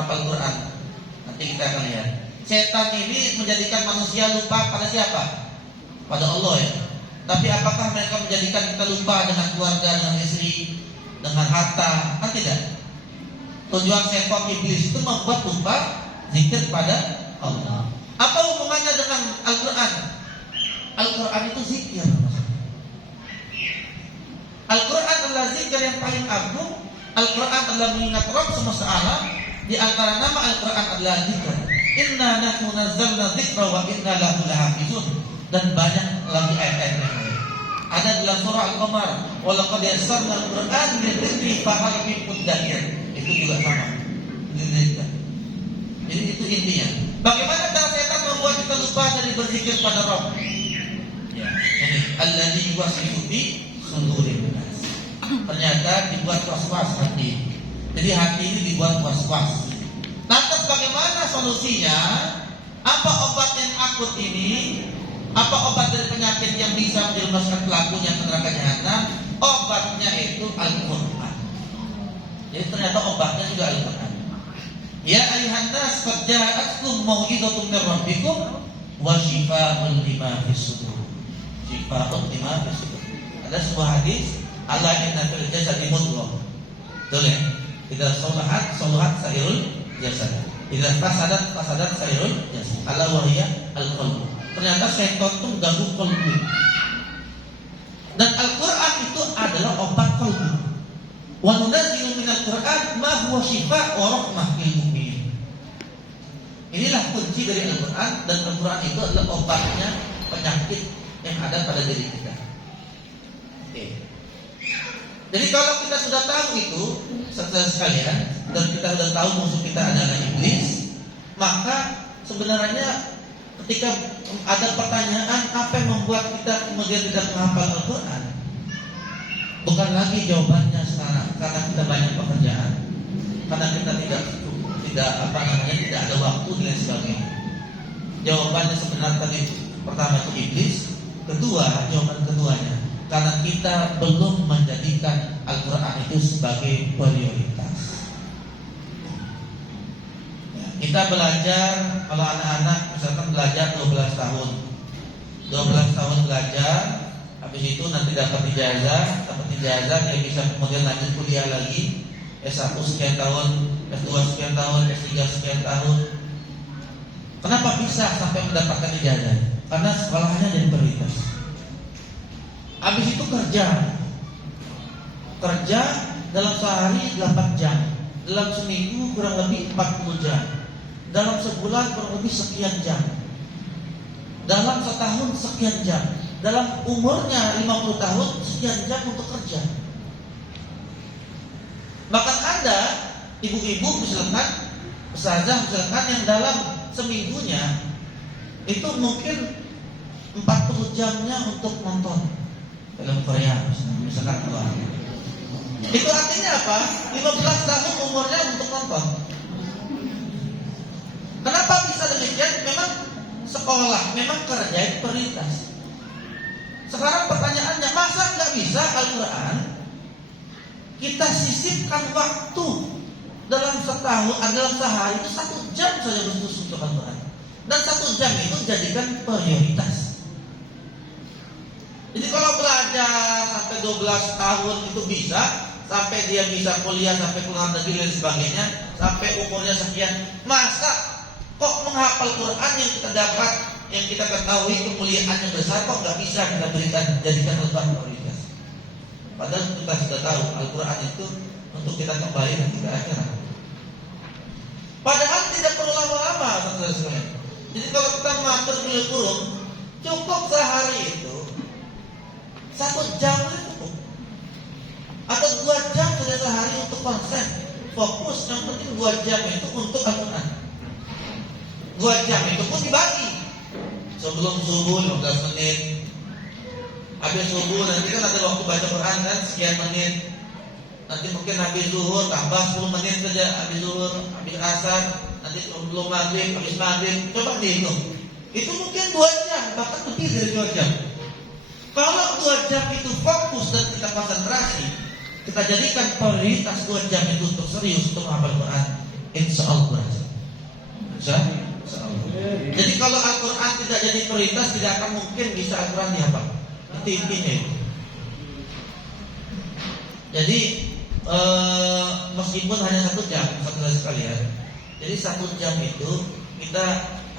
menghafal Quran. Nanti kita akan lihat. Setan ini menjadikan manusia lupa pada siapa? Pada Allah ya. Tapi apakah mereka menjadikan kita lupa dengan keluarga, dengan istri, dengan harta? Kan tidak. Tujuan setan iblis itu membuat lupa zikir pada Allah. Apa hubungannya dengan Al-Quran? Al-Quran itu zikir. Al-Quran adalah zikir yang paling agung. Al-Quran adalah mengingat Rabb semesta alam. Di antara nama Al-Quran adalah zikir. Inna nahnu nazzalna dzikra wa inna lahu lahafizun. Dan banyak lagi ayat-ayat yang lain. Ada dalam surah Al-Qamar, wa laqad yassarna al-Qur'an lidzikri fahal min muddakir. Itu juga sama. Jadi itu intinya. Bagaimana cara setan membuat kita lupa dari berzikir pada Rabb? Ya, ini alladzi yuwaswisu fi sudurin nas. Ternyata dibuat was-was hati. Jadi hati ini dibuat was-was. Lantas bagaimana solusinya? Apa obat yang akut ini? Apa obat dari penyakit yang bisa menjerumuskan pelakunya ke neraka jahanam? Obatnya itu Al-Quran. Jadi ternyata obatnya juga Al-Quran. Ya ayuhan nas qad ja'atkum mau'izatun min rabbikum wa shifaa'un lima fis sudur. Shifaa'un lima fis sudur. Ada sebuah hadis, ala inna fil jasadi mudghah. Betul ya? Idza salahat sa'irul jasad. Idza fasadat sa'irul jasad. Ala wa hiya al-qalb. Ternyata setan itu mengganggu kalbu. Dan Al-Quran itu adalah obat kalbu. Wa nunazzilu minal Qur'an ma huwa shifaa' wa rahmah lil mu'minin. Inilah kunci dari Al-Quran. Dan Al-Quran itu adalah obatnya penyakit yang ada pada diri kita. Oke. Jadi kalau kita sudah tahu itu, saudara sekalian, dan kita sudah tahu musuh kita adalah iblis, maka sebenarnya ketika ada pertanyaan apa yang membuat kita kemudian tidak menghafal Al-Quran, bukan lagi jawabannya sekarang karena kita banyak pekerjaan, karena kita tidak ada waktu dan sebagainya. Jawabannya sebenarnya tadi pertama itu iblis, jawaban keduanya karena kita belum menjadikan Al-Quran itu sebagai prioritas. Kita belajar, kalau anak-anak misalkan belajar 12 tahun belajar, habis itu nanti dapat ijazah dia bisa kemudian lanjut kuliah lagi, S1 sekian tahun, S2 sekian tahun, S3 sekian tahun. Kenapa bisa sampai mendapatkan ijazah? Karena sekolahnya jadi prioritas. Habis itu kerja dalam sehari 8 jam, dalam seminggu kurang lebih 40 jam, dalam sebulan kurang lebih sekian jam, dalam setahun sekian jam, dalam umurnya 50 tahun sekian jam untuk kerja. Bahkan ada ibu-ibu misalkan, ustazah misalkan yang dalam seminggunya itu mungkin 40 jamnya untuk nonton film Korea misalkan keluar. Itu artinya apa? 15 tahun umurnya untuk nonton. Kenapa bisa demikian? Memang sekolah, memang kerja itu prioritas. Sekarang pertanyaannya, masa nggak bisa Al-Quran kita sisipkan waktu dalam setahun, dalam sehari itu 1 jam saja khusus untuk Al-Quran, dan 1 jam itu jadikan prioritas. Jadi kalau belajar sampai 12 tahun itu bisa, sampai dia bisa kuliah, sampai keluar negeri dan sebagainya, sampai umurnya sekian, masa kok menghafal Quran yang kita dapat, yang kita ketahui kemuliaannya besar, kok nggak bisa kita berikan, jadikan Al-Quran prioritas? Padahal kita sudah tahu Al-Quran itu untuk kita kembali dan kita akhirat. Padahal tidak perlu lama-lama, saudara-saudara. Jadi kalau kita mengatur bil kurung, cukup sehari itu 1 jam itu cukup, atau 2 jam saja sehari untuk konsen, fokus. Yang penting 2 jam itu untuk Al-Quran. 2 jam itu pun dibagi. Sebelum subuh 15 menit, habis subuh nanti kan ada waktu baca Quran kan sekian menit. Nanti mungkin habis zuhur tambah 10 menit saja, habis zuhur, habis asar, nanti sebelum maghrib, habis maghrib. Coba dihitung. Itu mungkin 2 jam, bahkan lebih dari 2 jam. Kalau 2 jam itu fokus dan kita konsentrasi, kita jadikan prioritas 2 jam itu untuk serius untuk menghafal Quran, insya Allah berhasil. Insya Allah. Jadi kalau Al-Quran tidak jadi prioritas, tidak akan mungkin bisa Al-Quran dihafal. Itu intinya itu. Jadi meskipun hanya 1 jam, saudara sekalian. Jadi 1 jam itu kita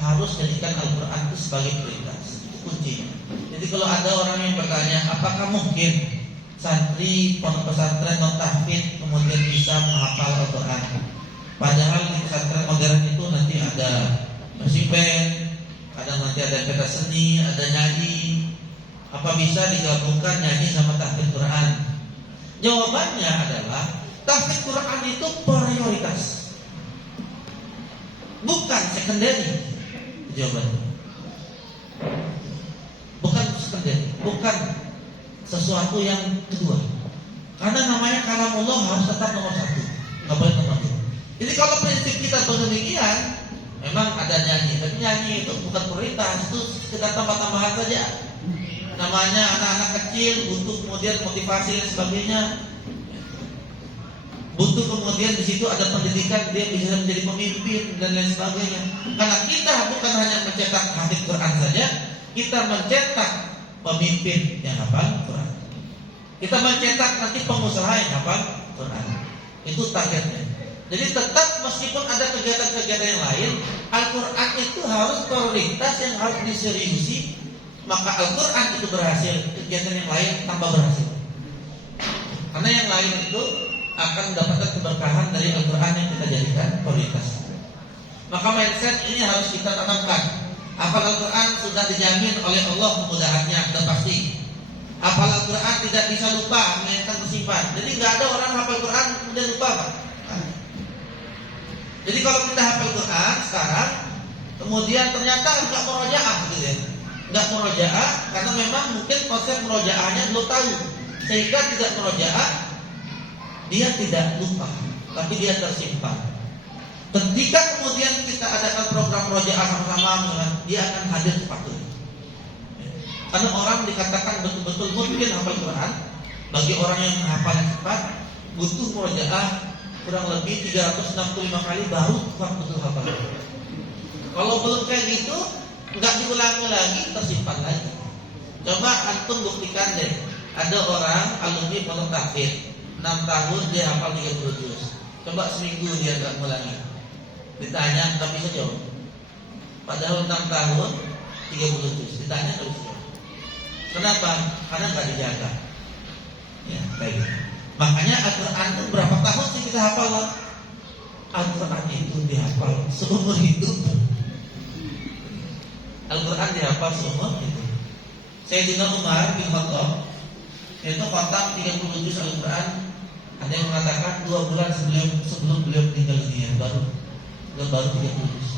harus jadikan Al-Quran itu sebagai prioritas. Itu kuncinya. Jadi kalau ada orang yang bertanya, apakah mungkin santri pondok pesantren non-tahfidz kemudian bisa menghafal Al-Quran? Padahal di pesantren modern itu nanti ada musik band, nanti ada pentas seni, ada nyanyi. Apa bisa digabungkan nyanyi sama tahfidz Quran? Jawabannya adalah tahfidz Quran itu prioritas, bukan secondary. Jawabannya bukan secondary, bukan sesuatu yang kedua. Karena namanya kalamullah harus tetap nomor 1, nggak boleh nomor 2. Jadi kalau prinsip kita demikian, memang ada nyanyi, tapi nyanyi itu bukan prioritas, itu kita tambah-tambahan saja. Namanya anak-anak kecil butuh kemudian motivasi dan sebagainya. Butuh kemudian di situ ada pendidikan, dia bisa menjadi pemimpin dan lain sebagainya. Karena kita bukan hanya mencetak hafidz Quran saja, kita mencetak pemimpin yang hafal Quran. Kita mencetak nanti pengusaha yang hafal Quran. Itu targetnya. Jadi tetap meskipun ada kegiatan-kegiatan yang lain, Al-Quran itu harus prioritas yang harus diseriusi. Maka Al-Quran itu berhasil, kegiatan yang lain tambah berhasil. Karena yang lain itu akan mendapatkan keberkahan dari Al-Quran yang kita jadikan prioritas. Maka mindset ini harus kita tanamkan. Hafal Al-Quran sudah dijamin oleh Allah kemudahannya, sudah pasti. Hafal Al-Quran tidak bisa lupa, mengingatkan tersimpan. Jadi nggak ada orang hafal Quran kemudian lupa, Pak. Jadi kalau kita hafal Quran sekarang, kemudian ternyata nggak murojaah, gitu ya. Nggak murojaah karena memang mungkin konsep murojaahnya belum tahu, sehingga tidak murojaah, dia tidak lupa, tapi dia tersimpan. Ketika kemudian kita adakan program murojaah sama-sama, dia akan hadir cepat. Karena orang dikatakan betul-betul mungkin hafal Quran, bagi orang yang menghafal cepat butuh murojaah kurang lebih 365 kali baru betul hafal. Kalau belum kayak gitu, nggak diulangi lagi, tersimpan lagi. Coba antum buktikan deh, ada orang alumni pondok tahfidz 6 tahun dia hafal 30 juz. Coba seminggu dia nggak ngulangi, ditanya nggak bisa jawab. Padahal 6 tahun 30 juz, ditanya nggak bisa jawab. Kenapa? Karena nggak dijaga. Ya, baik. Makanya Al-Quran itu berapa tahun sih kita hafal? Al-Quran itu dihafal seumur hidup. Al-Quran dihafal seumur hidup. Sayyidina Umar bin Khattab itu khatam 30 juz Al-Quran. Ada yang mengatakan 2 bulan sebelum beliau meninggal dunia baru 30 juz.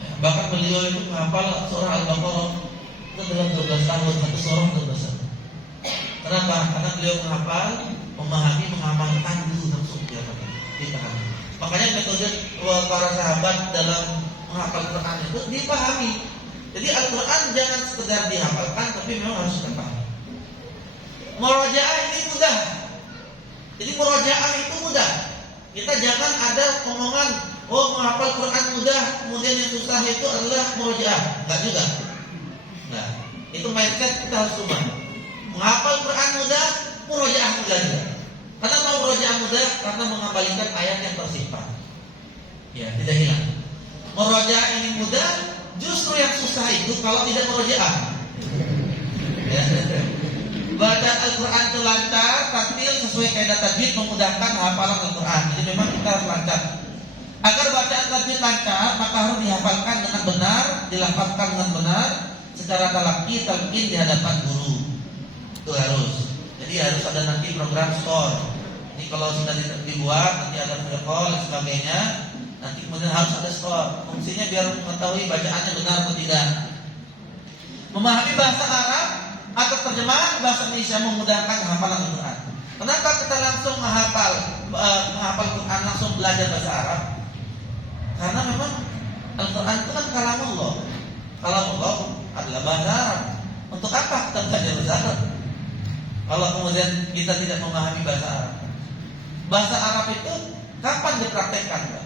Ya, bahkan beliau itu menghafal surah Al-Baqarah itu dalam 12 tahun, satu surah 12 tahun. Kenapa? Karena beliau menghafal, memahami, mengamalkan dulu langsung dia ditahan. Makanya metode para sahabat dalam menghafal Quran itu dipahami. Jadi Al-Quran jangan sekedar dihafalkan, tapi memang harus dipahami. Murojaah ini mudah. Jadi murojaah itu mudah. Kita jangan ada omongan, oh menghafal Quran mudah, kemudian yang susah itu adalah murojaah. Enggak juga. Nah, itu mindset kita harus ubah. Menghafal Quran mudah, murojaah mudah juga. Kenapa murojaah mudah? Karena mengembalikan ayat yang tersimpan. Ya, tidak hilang. Murojaah ini mudah, justru yang susah itu kalau tidak murojaah. Ya. Baca Al-Quran itu lancar, taktil sesuai kaidah tajwid memudahkan hafalan Al-Quran. Jadi memang kita harus lancar. Agar bacaan tajwid lancar, maka harus dihafalkan dengan benar, dilafalkan dengan benar, secara talaqi, talqin di hadapan guru. Itu harus. Jadi harus ada nanti program skor. Ini kalau sudah dibuat, nanti ada protokol dan sebagainya. Nanti kemudian harus ada skor. Fungsinya biar mengetahui bacaannya benar atau tidak. Memahami bahasa Arab atau terjemahan bahasa Indonesia memudahkan hafalan Al-Quran. Kenapa kita langsung menghafal Quran, langsung belajar bahasa Arab? Karena memang Al-Quran itu kan kalamullah. Kalamullah adalah bahasa Arab. Untuk apa kita belajar bahasa Arab? Kalau kemudian kita tidak memahami bahasa Arab. Bahasa Arab itu Kapan dipraktekkan? Pak?